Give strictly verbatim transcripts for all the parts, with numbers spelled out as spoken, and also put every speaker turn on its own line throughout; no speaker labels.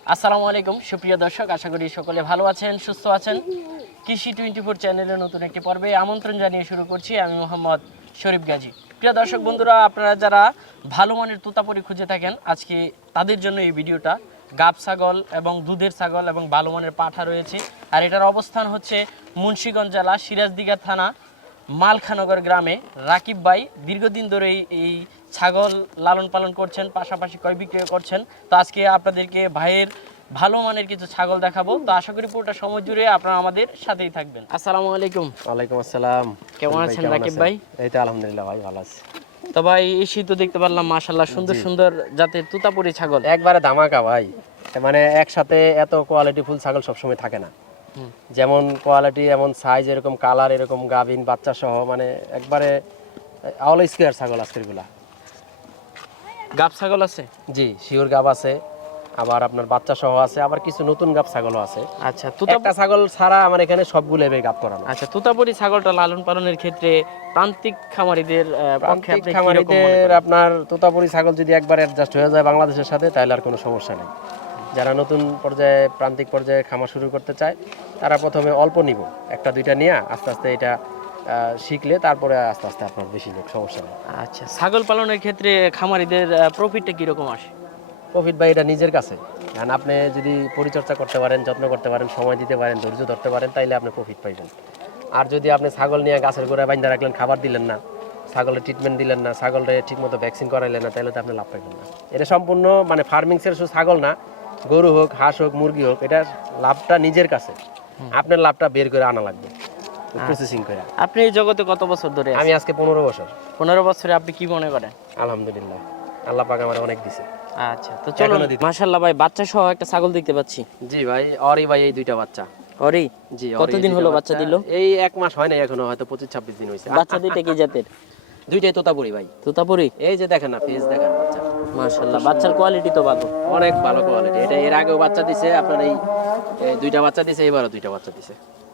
আসসালামু আলাইকুম সুপ্রিয় দর্শক, আশা করি সকলে ভালো আছেন, সুস্থ আছেন। কৃষি টোয়েন্টি ফোর চ্যানেলের নতুন একটি পর্বে আমন্ত্রণ জানিয়ে শুরু করছি আমি মোহাম্মদ শরীফ গাজী। প্রিয় দর্শক বন্ধুরা, আপনারা যারা ভালো মানের তোতাপুরি খুঁজে থাকেন, আজকে তাদের জন্য এই ভিডিওটা। গাব ছাগল এবং দুধের ছাগল এবং ভালো মানের পাঠা রয়েছে, আর এটার অবস্থান হচ্ছে মুন্সিগঞ্জ জেলা সিরাজদিঘা থানা মালখানগর গ্রামে। রাকিব ভাই দীর্ঘদিন ধরে এই ছাগল লালন পালন করছেন, পাশাপাশি ক্রয় বিক্রয় করছেন। তো আজকে আপনাদেরকে ভাইয়ের ভালো মানের কিছু ছাগল দেখাবো। তো আশা করি পুরোটা সময় জুড়ে আপনারা আমাদের সাথেই থাকবেন। আসসালামু আলাইকুম।
ওয়ালাইকুম আসসালাম।
কেমন আছেন রাকিব ভাই?
এই তো আলহামদুলিল্লাহ ভাই, ভালো আছি।
তো ভাই এই শীত দেখতে পারলাম মাশাআল্লাহ সুন্দর সুন্দর জাতের তোতাপুরি ছাগল,
একবারে ধামাকা ভাই। মানে একসাথে এত কোয়ালিটি ফুল ছাগল সবসময় থাকে না, যেমন কোয়ালিটি এমন সাইজ, এরকম কালার, এরকম গাভিন বাচ্চা সহ, মানে একবারে অল স্কোয়ার ছাগল আজকের গুলা।
গাব ছাগল আছে?
জি, শিওর গাব আছে, আবার আপনার বাচ্চা সহ আছে, আবার কিছু নতুন গাব ছাগলও আছে।
আচ্ছা, তোতা
একটা ছাগল ছাড়া আমার এখানে সবগুলো এভাবে গাব করানো।
আচ্ছা, তোতাপুরি ছাগলটা লালন পালনের ক্ষেত্রে প্রান্তিক খামারিদের আহ, পক্ষে আপনি কি রকম মনে
খামারিদের
করেন?
আপনার তোতাপুরি ছাগল যদি একবার অ্যাডজাস্ট হয়ে যায় বাংলাদেশের সাথে, তাহলে আর কোনো সমস্যা নেই। যারা নতুন পর্যায়ে প্রান্তিক পর্যায়ে খামার শুরু করতে চায়, তারা প্রথমে অল্প নিব, একটা দুইটা নিয়ে আস্তে আস্তে এটা আহ, শিখলে তারপরে আস্তে আস্তে আপনার বেশি লোক, সমস্যা নেই।
আচ্ছা, ছাগল পালনের ক্ষেত্রে খামারিদের প্রফিটটা কিরকম আসে?
প্রফিট ভাই এটা নিজের কাছে, কারণ আপনি যদি পরিচর্যা করতে পারেন, যত্ন করতে পারেন, সময় দিতে পারেন, ধৈর্য ধরতে পারেন, তাইলে আপনি প্রফিট পাইবেন। আর যদি আপনি ছাগল নিয়ে গাছের গোড়ায় বাইন্ধা রাখলেন, খাবার দিলেন না, ছাগলের ট্রিটমেন্ট দিলেন না, ছাগলের ঠিকমতো ভ্যাকসিন করাইলেন না, তাহলে তো আপনি লাভ পাইবেন না। এটা সম্পূর্ণ মানে ফার্মিংসের শুধু ছাগল না, গরু হোক, হাঁস হোক, মুরগি হোক, এটা লাভটা নিজের কাছে। আপনার লাভটা বের করে আনা লাগবে প্রসেসিং করে।
আপনি এই জগতে কত বছর ধরে
আমি আজকে পনেরো বছর।
পনেরো বছরে আপনি কি মনে করেন?
আলহামদুলিল্লাহ, আল্লাহ পাক আমার অনেক দিছে।
আচ্ছা, তো চলো। মাশাআল্লাহ ভাই, বাচ্চা সহ একটা ছাগল দেখতে পাচ্ছি।
জি ভাই, অরি ভাই এই দুইটা বাচ্চা।
অরি?
জি।
কতদিন হলো বাচ্চা দিল?
এই এক মাস হয় না এখনো, হয়তো পঁচিশ ছাব্বিশ দিন হয়েছে।
বাচ্চা দুইটা কি জাতের?
দুইটাই তোতাপুরি ভাই।
তোতাপুরি?
এই যে দেখেন না, ফেস দেখেন বাচ্চা।
মাশাআল্লাহ, বাচ্চার কোয়ালিটি তো ভালো,
অনেক ভালো কোয়ালিটি। এটা এর আগেও বাচ্চা দিছে আপনার, এই এই দুইটা বাচ্চা দিছে, এবারও দুইটা বাচ্চা দিছে।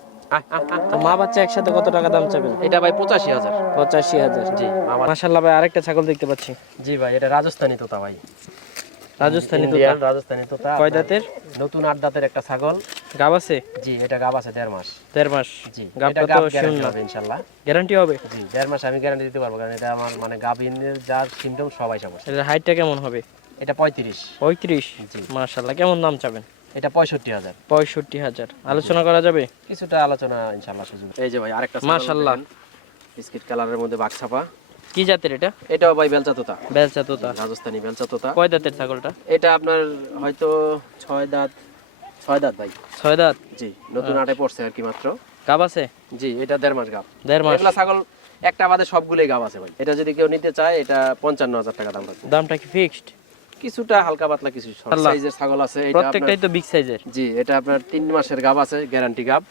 তো মা বাচ্চা একসাথে কত টাকা দাম চাবেন?
এটা ভাই পঁচাশি হাজার।
পঁচাশি হাজার?
জি।
মাশাআল্লাহ ভাই, আরেকটা ছাগল দেখতে পাচ্ছি।
জি ভাই, এটা রাজস্থানী তোতা ভাই।
রাজস্থানী তোতা?
ইন্ডিয়ান রাজস্থানী তোতা।
কয় দাঁতের?
নতুন আট দাঁতের একটা ছাগল।
গাব আছে?
জি, এটা গাব আছে দেড় মাস।
দেড় মাস?
জি।
গাবটা
এটা
তো
গাব
শুন
গ্যারান্টি
না,
হবে ইনশাআল্লাহ।
গ্যারান্টি হবে?
জি, দেড় মাস আমি গ্যারান্টি দিতে পারবো, কারণ এটা আমার মানে গাবিনের যার সিম্পটম সবাই সমস্যা।
এর হাইটটা কেমন হবে?
এটা পঁয়ত্রিশ।
পঁয়ত্রিশ?
জি।
মাশাআল্লাহ, কেমন দাম চাবেন?
এটা পঁয়ষট্টি হাজার।
পঁয়ষট্টি হাজার? আলোচনা করা যাবে?
কিছুটা আলোচনা ইনশাআল্লাহ সুযোগ। এই যে ভাই আরেকটা
মাশাআল্লাহ,
বিস্কিট কালারের মধ্যে বাঘছাপা।
কি জাতের এটা?
এটাও ভাই বেলচা তোতা।
বেলচা তোতা?
রাজস্থানী বেলচা তোতা।
কয় দাঁতের ছাগলটা?
এটা আপনার হয়তো ছয় দাঁত। ছয় দাঁত ভাই।
ছয় দাঁত?
জি, নতুন আটে পড়ছে আর কি মাত্র।
গাব আছে?
জি, এটা দেড় মাস গাব।
দেড় মাস?
এগুলা ছাগল একটা বাদে সবগুলোই গাব আছে ভাই। এটা যদি কেউ নিতে চায়, এটা পঞ্চান্ন হাজার টাকা দাম রাখবে।
দামটা কি ফিক্সড?
কিছুটা হালকা পাতলা কিছু সাইজের ছাগল আছে। এটা
প্রত্যেকটাই তো বিগ সাইজের?
জি, এটা আপনার তিন মাসের গাব আছে, গ্যারান্টি গাব।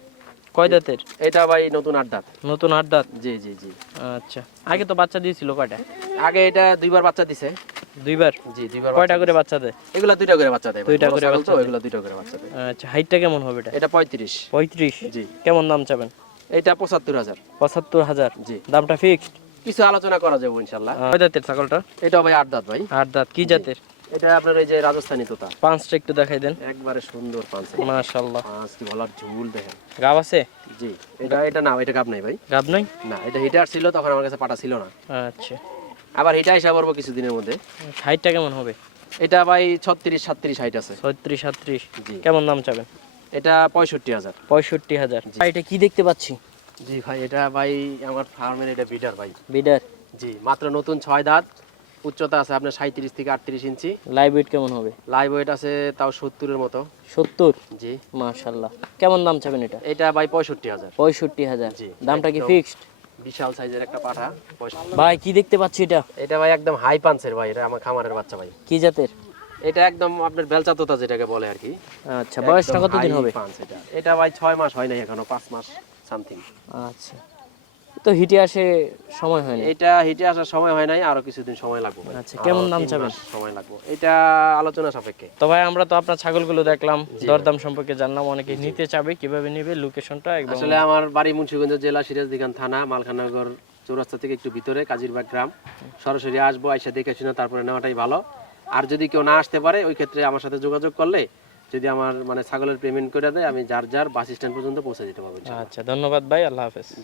কয় দাঁতের?
এটা ভাই নতুন আট দাঁত।
নতুন আট দাঁত?
জি জি জি।
আচ্ছা, আগে তো বাচ্চা দিয়েছিল কয়টা?
আগে এটা দুইবার বাচ্চা দিছে।
দুইবার?
জি, দুইবার।
কয়টা করে বাচ্চা দেয়?
এগুলা দুইটা করে বাচ্চা দেয়।
দুইটা করে বাচ্চা দেয়?
এগুলা দুইটা করে বাচ্চা দেয়।
আচ্ছা, হাইটটা কেমন হবে এটা?
এটা পঁয়ত্রিশ।
পঁয়ত্রিশ?
জি।
কেমন দাম চাবেন?
এটা পঁচাত্তর হাজার।
পঁচাত্তর হাজার?
জি।
দামটা ফিক্সড?
কিছু আলোচনা করা যাবে ইনশাআল্লাহ।
কয় দাঁতের ছাগলটা?
এটা ভাই আট দাঁত ভাই।
আট দাঁত? কি জাতের?
এটা আপনার এই যে রাজস্থানী তোতা।
পাঁচটা একটু দেখাই দেন।
একবারে সুন্দর পাঁচ।
মাশাআল্লাহ,
পাঁচ কি ভালো ঝুল দেখেন।
গাব আছে?
জি। এটা এটা না, এটা গাব নাই ভাই।
গাব নাই?
না, এটা হিটার ছিল, তখন আমার কাছে পাটা ছিল না।
আচ্ছা,
আবার হিটার হিসাব করবো কিছুদিনের মধ্যে।
হাইটটা কেমন হবে?
এটা ভাই ছত্রিশ সাতত্রিশ হাইট আছে।
ছত্রিশ সাতত্রিশ?
জি।
কেমন দাম চাবেন?
এটা পঁয়ষট্টি হাজার।
পঁয়ষট্টি হাজার? এটা কি দেখতে পাচ্ছি?
জি ভাই, এটা ভাই আমার ফার্মের এটা বিডার ভাই।
বিডার?
জি, মাত্র নতুন ছয় দাঁত। উচ্চতা আছে আপনার সাঁত্রিশ থেকে আটত্রিশ ইঞ্চি।
লাইভ ওয়েট কেমন হবে?
লাইভ ওয়েট আছে তাও সত্তরের মতো।
সত্তর?
জি।
মাশাআল্লাহ, কেমন দাম চাবেন এটা?
এটা ভাই পঁয়ষট্টি হাজার।
পঁয়ষট্টি হাজার?
জি।
দামটা কি
একদম
ফিক্সড?
বিশাল সাইজের একটা পাঠা।
ভাই কি দেখতে পাচ্ছি এটা?
এটা ভাই একদম হাই পাঞ্চের ভাই, এটা আমার খামারের বাচ্চা ভাই।
কি জাতের?
এটা একদম আপনার বেলচা তোতা যেটাকে বলে আর কি।
আচ্ছা, বয়সটা কতদিন হবে?
পাঁচ। এটা এটা ভাই ছয় মাস হয় নাই এখনো, পাঁচ মাস সামথিং।
আচ্ছা, তো হিটে আসে সময় হয় না?
এটা হিটে আসার সময় হয় নাই, আরো কিছুদিন সময় লাগবে ভাই।
আচ্ছা, কেমন দাম চাবেন?
সময় লাগবে, এটা আলোচনা সাপেক্ষে।
তো ভাই আমরা তো আপনার ছাগলগুলো দেখলাম, দরদাম সম্পর্কে জানলাম, অনেকে নিতে চাবে, কিভাবে নেবে, লোকেশনটা একদম।
আসলে আমার বাড়ি মুন্সিগঞ্জ জেলা সিরাজদিঘান থানা মালখানগর চৌরাস্তা থেকে একটু ভিতরে কাজিরবাগ গ্রাম। সরাসরি আসবো, আইসা দেখে শুনে তারপরে নেওয়াটাই ভালো। আর যদি কেউ না আসতে পারে ওই ক্ষেত্রে আমার সাথে যোগাযোগ করলে যদি আমার মানে ছাগলের পেমেন্ট করে দেয় আমি যার যার বাস স্ট্যান্ড পর্যন্ত পৌঁছে দিতে পারবো।
আচ্ছা, ধন্যবাদ ভাই, আল্লাহ হাফেজ।